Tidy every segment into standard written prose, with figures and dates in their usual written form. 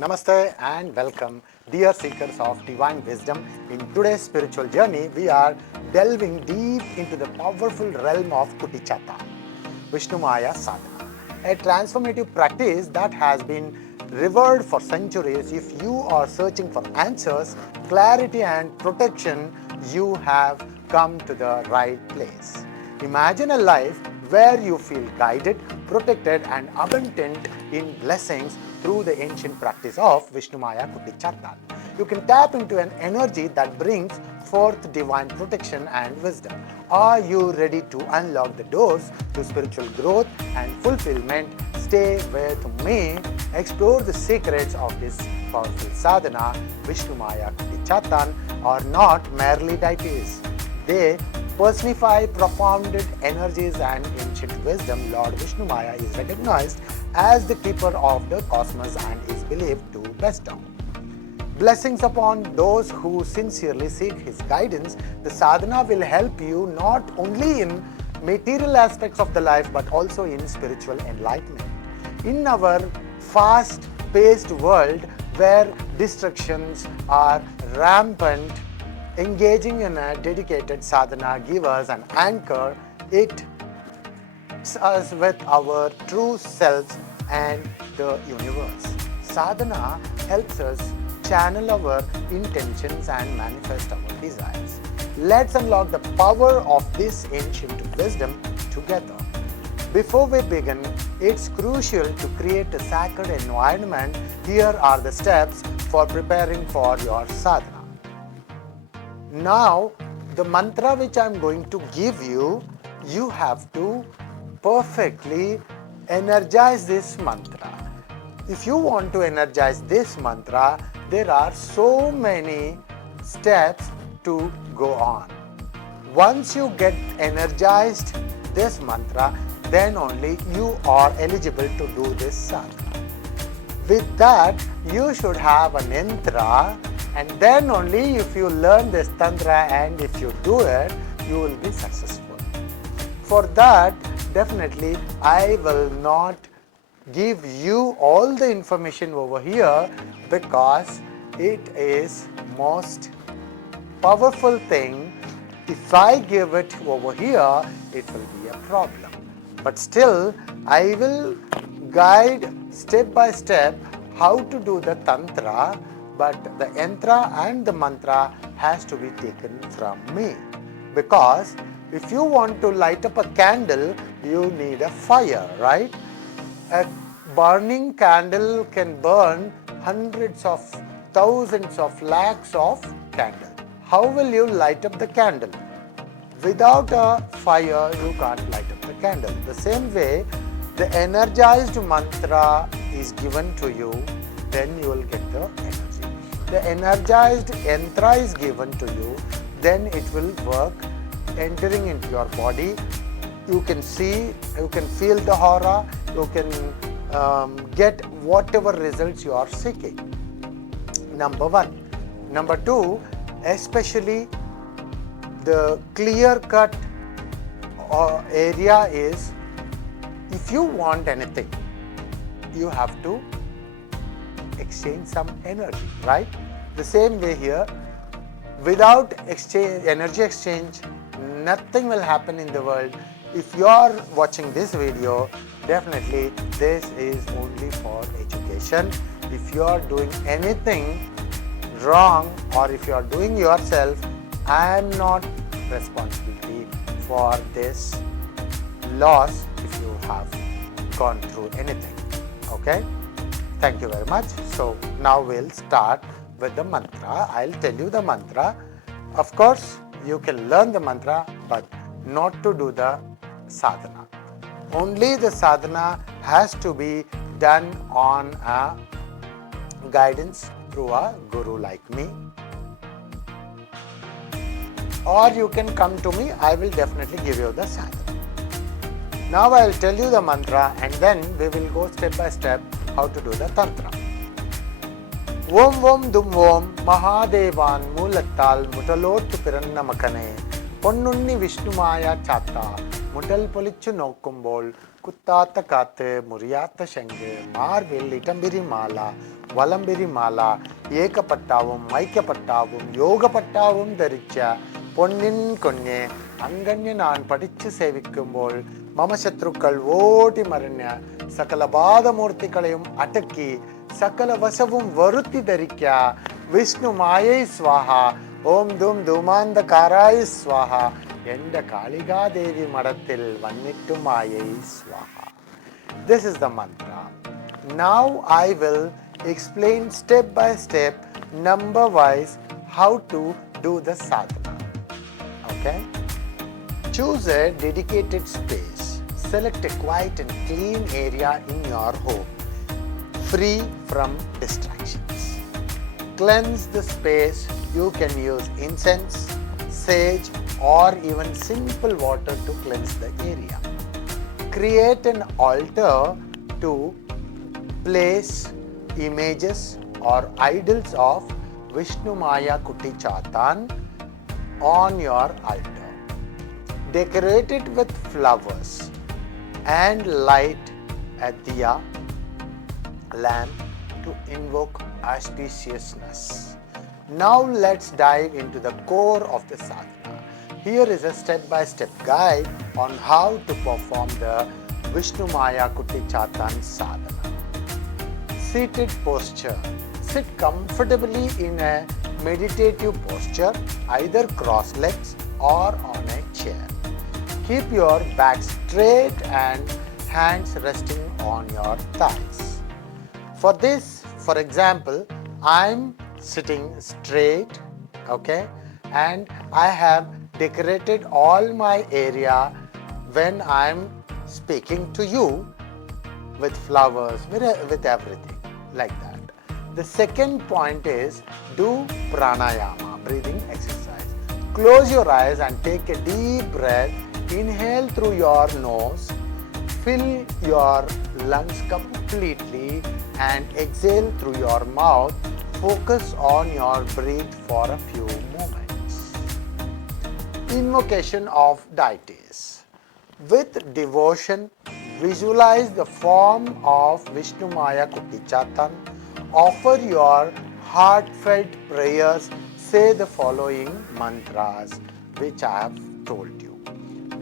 Namaste and welcome, dear seekers of divine wisdom. In today's spiritual journey, we are delving deep into the powerful realm of Kuttichathan, Vishnumaya Sadhana, a transformative practice that has been revered for centuries. If you are searching for answers, clarity and protection, you have come to the right place. Imagine a life where you feel guided, protected and abundant in blessings through the ancient practice of Vishnumaya Kuttichathan. You can tap into an energy that brings forth divine protection and wisdom. Are you ready to unlock the doors to spiritual growth and fulfillment? Stay with me, explore the secrets of this powerful sadhana. Vishnumaya Kuttichathan are not merely deities. They personify profound energies and ancient wisdom. Lord Vishnumaya is recognized as the keeper of the cosmos and is believed to bestow blessings upon those who sincerely seek his guidance. The sadhana will help you not only in material aspects of the life but also in spiritual enlightenment. In our fast-paced world where distractions are rampant, engaging in a dedicated sadhana gives us an anchor. It us with our true selves and the universe. Sadhana helps us channel our intentions and manifest our desires. Let's unlock the power of this ancient wisdom together. Before we begin, it's crucial to create a sacred environment. Here are the steps for preparing for your sadhana. Now, the mantra which I am going to give you, you have to perfectly energize this mantra. If you want to energize this mantra, there are so many steps to go on. Once you get energized this mantra, then only you are eligible to do this sadhana. With that, you should have an yantra, and then only if you learn this Tantra and if you do it, you will be successful. For that, definitely I will not give you all the information over here because it is most powerful thing. If I give it over here, it will be a problem. But still, I will guide step by step how to do the Tantra, but the yantra and the mantra has to be taken from me. Because if you want to light up a candle, you need a fire, right? A burning candle can burn hundreds of thousands of lakhs of candles. How will you light up the candle? Without a fire, you can't light up the candle. The same way, the energized mantra is given to you, then you will get the energy. The energized yantra is given to you, then it will work, entering into your body. You can see, you can feel the aura, you can get whatever results you are seeking. Number one. Number two, especially the clear-cut area is, if you want anything, you have to exchange some energy, right? The same way here, without energy exchange, nothing will happen in the world. If you are watching this video, definitely this is only for education. If you are doing anything wrong or if you are doing yourself, I am not responsibility for this loss if you have gone through anything. Okay? Thank you very much. So now we'll start with the mantra. I'll tell you the mantra. Of course, you can learn the mantra, but not to do the sadhana. Only the sadhana has to be done on a guidance through a guru like me. Or you can come to me, I will definitely give you the sadhana. Now I will tell you the mantra and then we will go step by step how to do the Tantra. Om Om Dum Om Mahadevan Mulattal Mutalottu Pirannamakane Ponnunni Vishnumaya Chatta Mutal Polichu Nokkumbol குத்தாத்த காத்து முறியாத்த சங்கு மார்பில் இடம்பிரி மாலா வலம்பிரி மாலா ஏகப்பட்டாவும் மைக்கப்பட்டாவும் யோகப்பட்டாவும் ധരിച്ച പൊന്നിൻ കുഞ്ഞെ അങ്ങഞ്ഞ് ഞാൻ പഠിച്ചു സേവിക്കുമ്പോൾ മമശത്രുക്കൾ ഓടി മറിഞ്ഞ് സകല ബാധമൂർത്തികളെയും അടക്കി സകല വശവും വരുത്തി ധരിക്ക വിഷ്ണുമായൈ സ്വാഹ ഓം ധൂം ധൂമാന്തകാരായ സ്വാഹ എൻ്റെ കാളികാദേവി മഠത്തിൽ വന്നിട്ടുമായൈ സ്വാഹ. This is the mantra. Now I will explain step by step, number wise, how to do the sadhana. Okay? Choose a dedicated space. Select a quiet and clean area in your home, free from distractions. Cleanse the space. You can use incense, sage, or even simple water to cleanse the area. Create an altar to place images or idols of Vishnumaya Kuttichathan on your altar. Decorate it with flowers and light a diya lamp to invoke auspiciousness. Now let's dive into the core of the sadhana. Here is a step-by-step guide on how to perform the Vishnumaya Kuttichathan Sadhana. Seated posture. Sit comfortably in a meditative posture, either cross-legs or on a chair. Keep your back straight and hands resting on your thighs. For this, for example, I'm sitting straight, okay, and I have decorated all my area when I'm speaking to you with flowers, with everything like that. The second point is do pranayama, breathing exercise. Close your eyes and take a deep breath. Inhale through your nose, fill your lungs completely and exhale through your mouth. Focus on your breath for a few moments. Invocation of deities. With devotion, visualize the form of Vishnumaya Kuttichathan. Offer your heartfelt prayers. Say the following mantras which I have told you.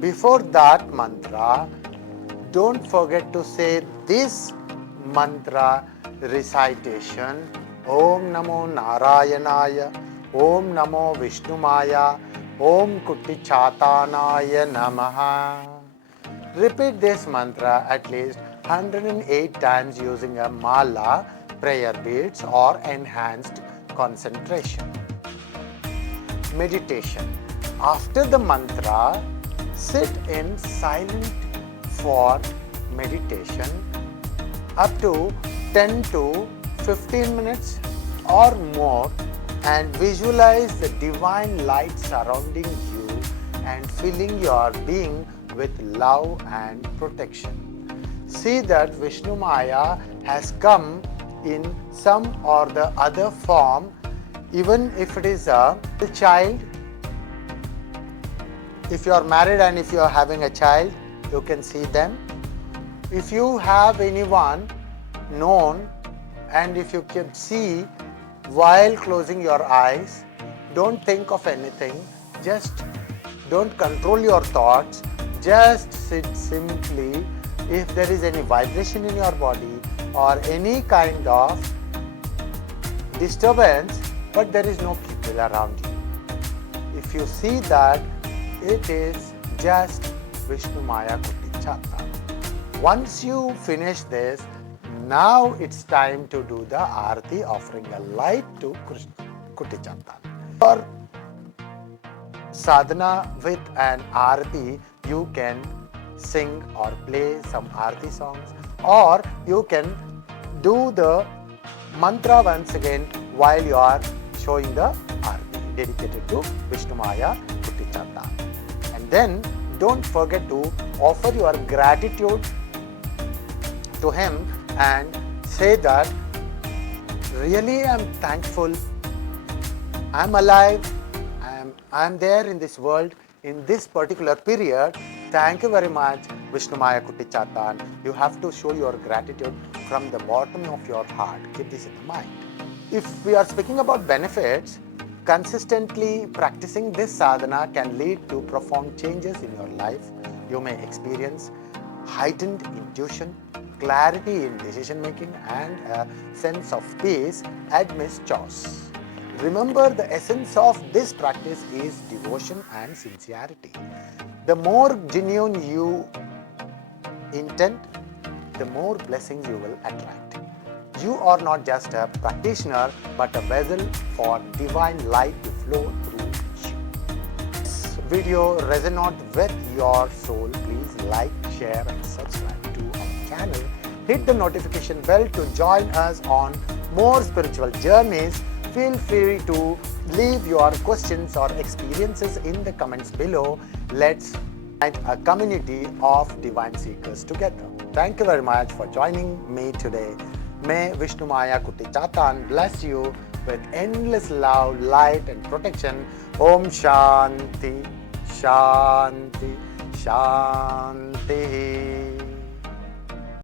Before that mantra, don't forget to say this mantra recitation. Om Namo Narayanaya, Om Namo Vishnumaya, Om Kuttichathanaya Namaha. Repeat this mantra at least 108 times using a mala, prayer beads or enhanced concentration. Meditation. After the mantra, sit in silent for meditation up to 10 to 15 minutes or more and visualize the divine light surrounding you and filling your being with love and protection. See that Vishnumaya has come in some or the other form, even if it is a child. If you are married and if you are having a child, you can see them. If you have anyone known and if you can see while closing your eyes, don't think of anything, just don't control your thoughts, just sit simply. If there is any vibration in your body or any kind of disturbance, but there is no people around you, if you see that, it is just Vishnumaya Kuttichathan. Once you finish this, now it's time to do the Aarti, offering a light to Kuttichathan. For sadhana with an Aarti, you can sing or play some Aarti songs, or you can do the mantra once again while you are showing the Aarti dedicated to Vishnumaya Kuttichathan. And then don't forget to offer your gratitude to him and say that really I'm thankful, I'm alive, I'm there in this world in this particular period. Thank you very much. Vishnumaya Kuttichathan, you have to show your gratitude from the bottom of your heart. Keep this in the mind. If we are speaking about benefits, consistently practicing this sadhana can lead to profound changes in your life. You may experience heightened intuition, clarity in decision making, and a sense of peace amidst chaos. Remember, the essence of this practice is devotion and sincerity. The more genuine you intend, the more blessings you will attract. You are not just a practitioner, but a vessel for divine light to flow through you. This video resonates with your soul. Please like, share, and subscribe to our channel. Hit the notification bell to join us on more spiritual journeys. Feel free to leave your questions or experiences in the comments below. Let's find a community of divine seekers together. Thank you very much for joining me today. May Vishnumaya Kuttichathan bless you with endless love, light, and protection. Om Shanti, Shanti, Shanti.